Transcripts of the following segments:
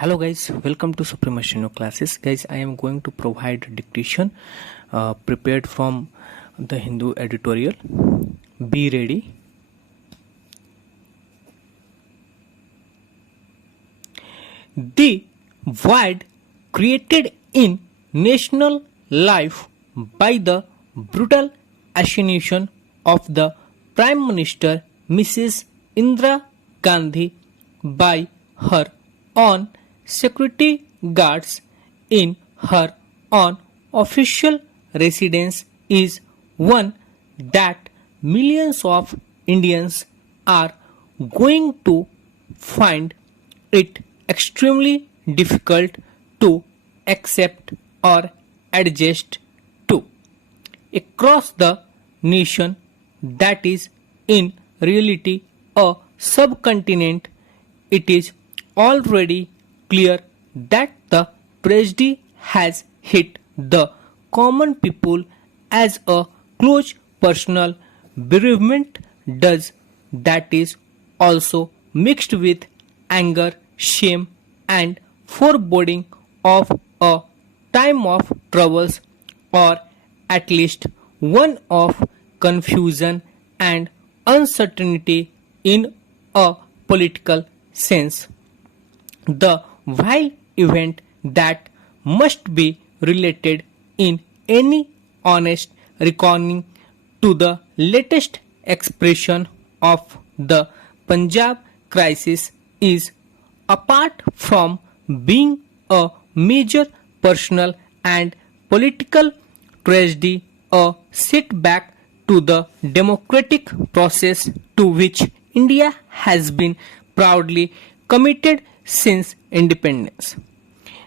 Hello guys, welcome to Supremacino classes. Guys, I am going to provide dictation prepared from the Hindu editorial. Be ready. The void created in national life by the brutal assassination of the Prime Minister Mrs. Indira Gandhi by her own security guards in her own official residence is one that millions of Indians are going to find it extremely difficult to accept or adjust to. Across the nation, that is in reality a subcontinent, it is already clear that the tragedy has hit the common people as a close personal bereavement does, that is also mixed with anger, shame and foreboding of a time of troubles, or at least one of confusion and uncertainty in a political sense. The wild event that must be related in any honest reckoning to the latest expression of the Punjab crisis is, apart from being a major personal and political tragedy, a setback to the democratic process to which India has been proudly committed since independence.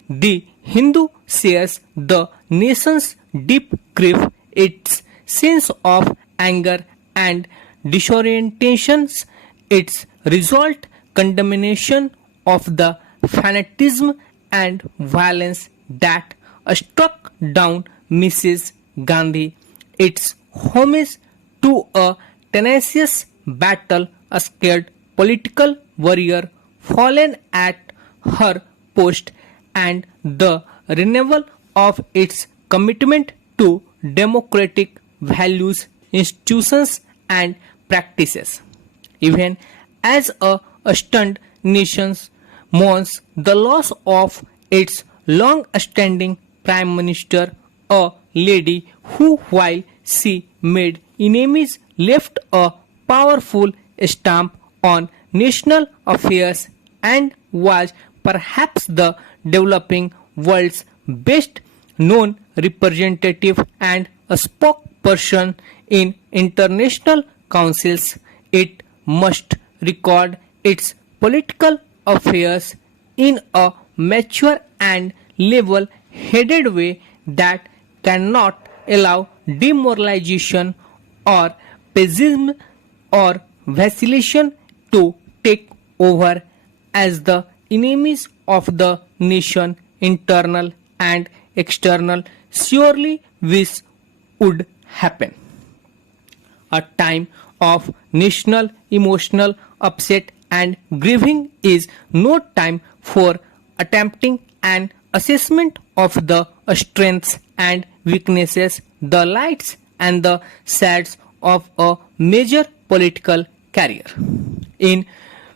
The Hindu shares the nation's deep grief, its sense of anger and disorientations, its result condemnation of the fanatism and violence that struck down Mrs. Gandhi, its homage to a tenacious battle-scared political warrior fallen at her post, and the renewal of its commitment to democratic values, institutions and practices. Even as a stunned nation mourns the loss of its long-standing Prime Minister, a lady who, while she made enemies, left a powerful stamp on national affairs and was perhaps the developing world's best known representative and a spokesperson in international councils, it must record its political affairs in a mature and level-headed way that cannot allow demoralization or pessimism or vacillation to take over as the enemies of the nation, internal and external, surely wish would happen. A time of national emotional upset and grieving is no time for attempting an assessment of the strengths and weaknesses, the lights and the shadows of a major political career. In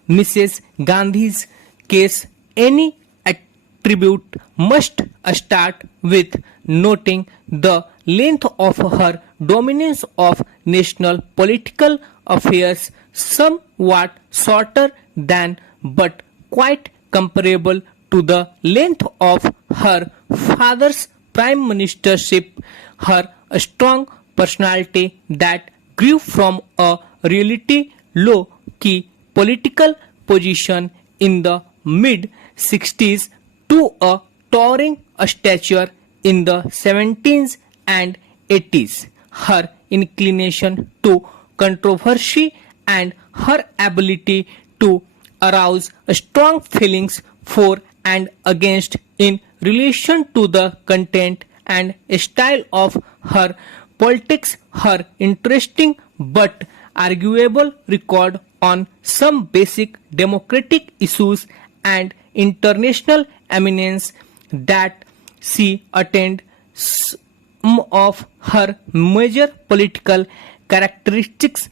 Mrs. Gandhi's case, any attribute must start with noting the length of her dominance of national political affairs, somewhat shorter than but quite comparable to the length of her father's prime ministership, her strong personality that grew from a reality low-key political position in the mid-60s to a towering stature in the 70s and 80s, her inclination to controversy and her ability to arouse strong feelings for and against in relation to the content and style of her politics, her interesting but arguable record on some basic democratic issues and international eminence that she attained, some of her major political characteristics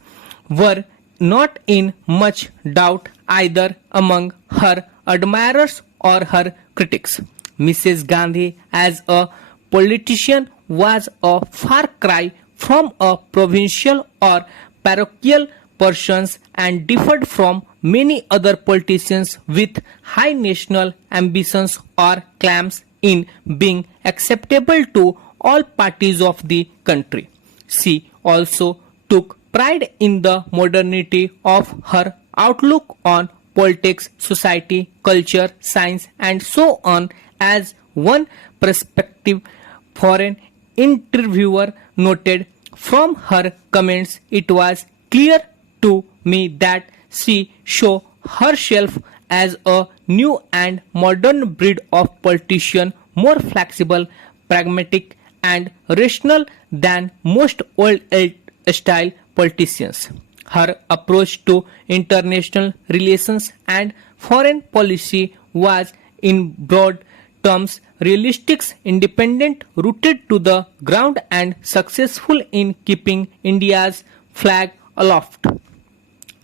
were not in much doubt either among her admirers or her critics. Mrs. Gandhi, as a politician, was a far cry from a provincial or parochial person and differed from many other politicians with high national ambitions or claims in being acceptable to all parties of the country. She also took pride in the modernity of her outlook on politics, society, culture, science, and so on. As one prospective foreign interviewer noted, from her comments, it was clear to me that she saw herself as a new and modern breed of politician, more flexible, pragmatic, and rational than most old style politicians. Her approach to international relations and foreign policy was, in broad terms, realistic, independent, rooted to the ground, and successful in keeping India's flag aloft.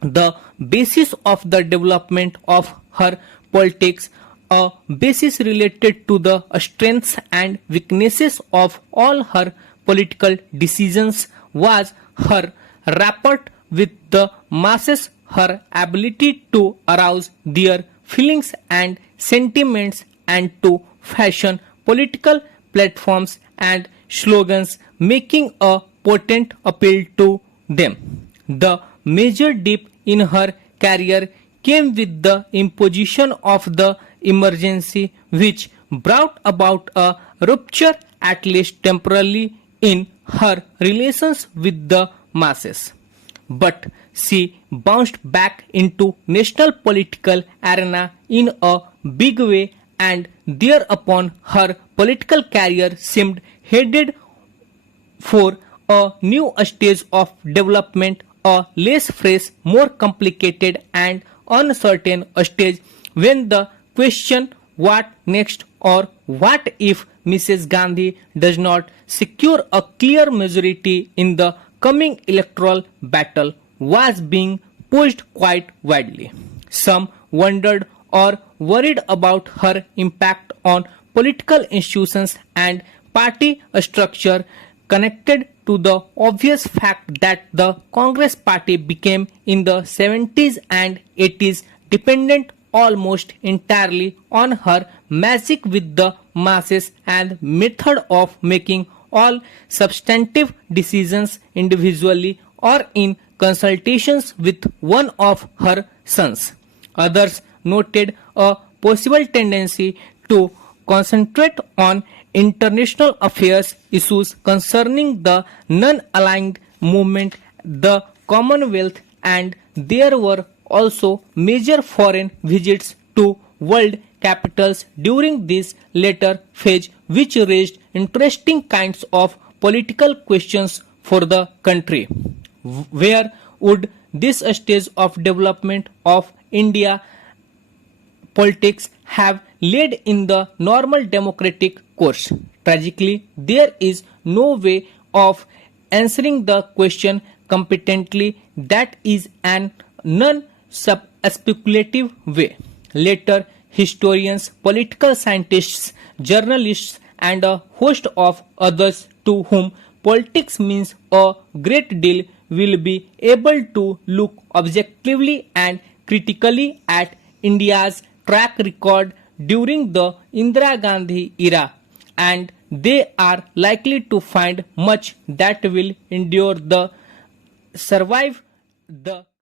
The basis of the development of her politics, a basis related to the strengths and weaknesses of all her political decisions, was her rapport with the masses, her ability to arouse their feelings and sentiments and to fashion political platforms and slogans, making a potent appeal to them. The major dip in her career came with the imposition of the emergency, which brought about a rupture, at least temporarily, in her relations with the masses. But she bounced back into national political arena in a big way, and thereupon her political career seemed headed for a new stage of development, a less fresh, more complicated and uncertain stage, when the question what next or what if Mrs. Gandhi does not secure a clear majority in the coming electoral battle was being posed quite widely. Some wondered or worried about her impact on political institutions and party structure, connected to the obvious fact that the Congress party became in the 70s and 80s dependent almost entirely on her magic with the masses and method of making all substantive decisions individually or in consultations with one of her sons. Others noted a possible tendency to concentrate on international affairs issues concerning the non-aligned movement, the Commonwealth, and there were also major foreign visits to world capitals during this later phase, which raised interesting kinds of political questions for the country. Where would this stage of development of India politics have led in the normal democratic course? Tragically, there is no way of answering the question competently that is an non-speculative way. Later, historians, political scientists, journalists, and a host of others to whom politics means a great deal will be able to look objectively and critically at India's track record during the Indira Gandhi era, and they are likely to find much that will endure the survive the